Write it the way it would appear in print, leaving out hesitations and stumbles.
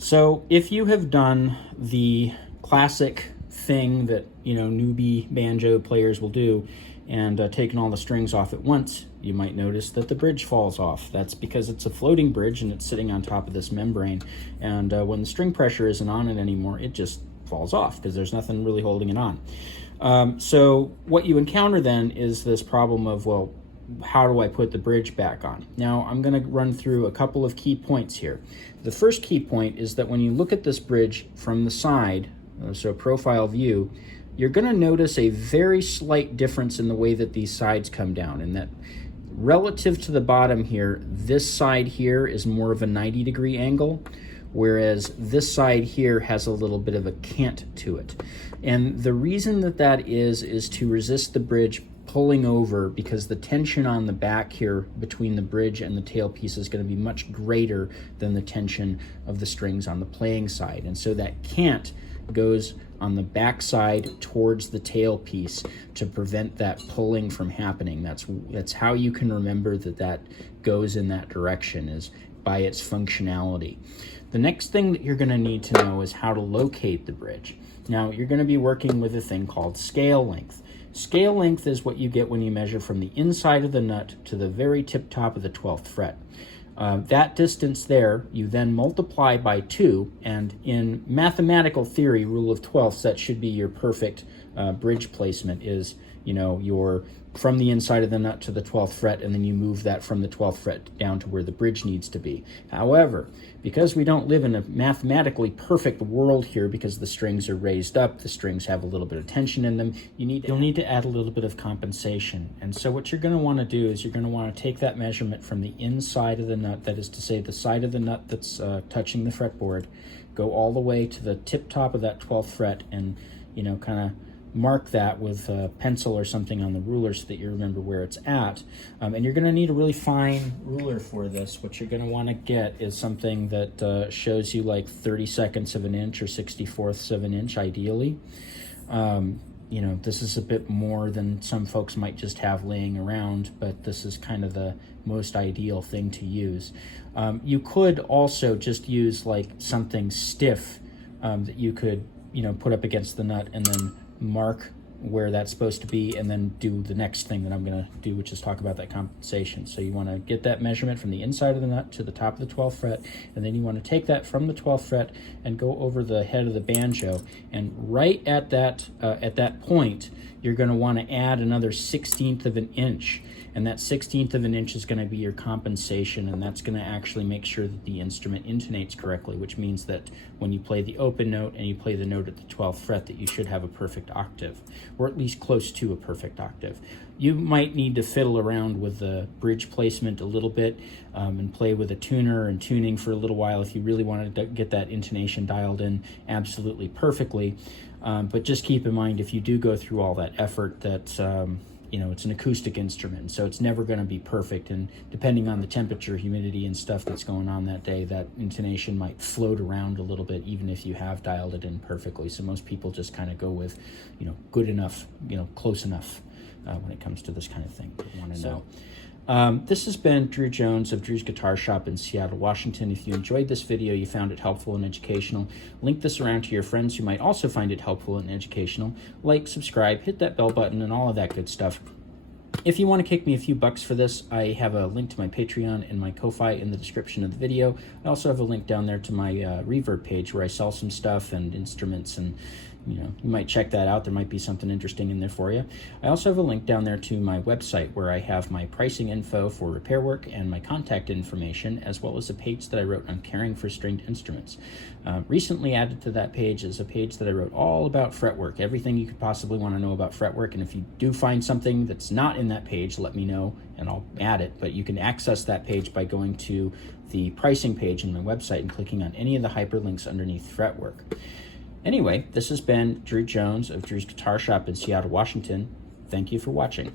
So if you have done the classic thing that, newbie banjo players will do and taken all the strings off at once, you might notice that the bridge falls off. That's because it's a floating bridge and it's sitting on top of this membrane. And when the string pressure isn't on it anymore, it just falls off because there's nothing really holding it on. So what you encounter then is this problem of, well, how do I put the bridge back on? Now, I'm going to run through a couple of key points here. The first key point is that when you look at this bridge from the side, so profile view, you're going to notice a very slight difference in the way that these sides come down, and that relative to the bottom here, this side here is more of a 90-degree angle, whereas this side here has a little bit of a cant to it. And the reason that is to resist the bridge pulling over, because the tension on the back here between the bridge and the tailpiece is going to be much greater than the tension of the strings on the playing side. And so that cant goes on the back side towards the tailpiece to prevent that pulling from happening. That's how you can remember that goes in that direction, is by its functionality. The next thing that you're going to need to know is how to locate the bridge. Now, you're going to be working with a thing called scale length. Scale length is what you get when you measure from the inside of the nut to the very tip top of the 12th fret. That distance there, you then multiply by 2, and in mathematical theory, rule of 12ths, that should be your perfect bridge placement, is, your from the inside of the nut to the 12th fret, and then you move that from the 12th fret down to where the bridge needs to be. However, because we don't live in a mathematically perfect world here, because the strings are raised up, the strings have a little bit of tension in them, you'll need to add a little bit of compensation. And so what you're going to want to do is you're going to want to take that measurement from the inside of the nut, that is to say the side of the nut that's touching the fretboard, go all the way to the tip top of that 12th fret, and kind of mark that with a pencil or something on the ruler so that you remember where it's at. And you're going to need a really fine ruler for this. What you're going to want to get is something that shows you like 32nds of an inch or 64ths of an inch, ideally. This is a bit more than some folks might just have laying around, but this is kind of the most ideal thing to use. You could also just use like something stiff that you could put up against the nut and then mark where that's supposed to be, and then do the next thing that I'm going to do, which is talk about that compensation. So you want to get that measurement from the inside of the nut to the top of the 12th fret, and then you want to take that from the 12th fret and go over the head of the banjo, and right at that point you're going to want to add another 1/16 of an inch, and that 1/16 of an inch is going to be your compensation, and that's going to actually make sure that the instrument intonates correctly, which means that when you play the open note and you play the note at the 12th fret, that you should have a perfect octave, or at least close to a perfect octave. You might need to fiddle around with the bridge placement a little bit and play with a tuner and tuning for a little while if you really wanted to get that intonation dialed in absolutely perfectly. But just keep in mind, if you do go through all that effort, that it's an acoustic instrument, so it's never going to be perfect, and depending on the temperature, humidity, and stuff that's going on that day, that intonation might float around a little bit, even if you have dialed it in perfectly. So most people just kind of go with, good enough, close enough when it comes to this kind of thing. Want to know. This has been Drew Jones of Drew's Guitar Shop in Seattle, Washington. If you enjoyed this video, you found it helpful and educational, link this around to your friends who might also find it helpful and educational. Like, subscribe, hit that bell button, and all of that good stuff. If you want to kick me a few bucks for this, I have a link to my Patreon and my Ko-Fi in the description of the video. I also have a link down there to my Reverb page where I sell some stuff and instruments, and you might check that out. There might be something interesting in there for you. I also have a link down there to my website where I have my pricing info for repair work and my contact information, as well as a page that I wrote on caring for stringed instruments. Recently added to that page is a page that I wrote all about fretwork, everything you could possibly want to know about fretwork. And if you do find something that's not in that page, let me know and I'll add it. But you can access that page by going to the pricing page in my website and clicking on any of the hyperlinks underneath fretwork. Anyway, this has been Drew Jones of Drew's Guitar Shop in Seattle, Washington. Thank you for watching.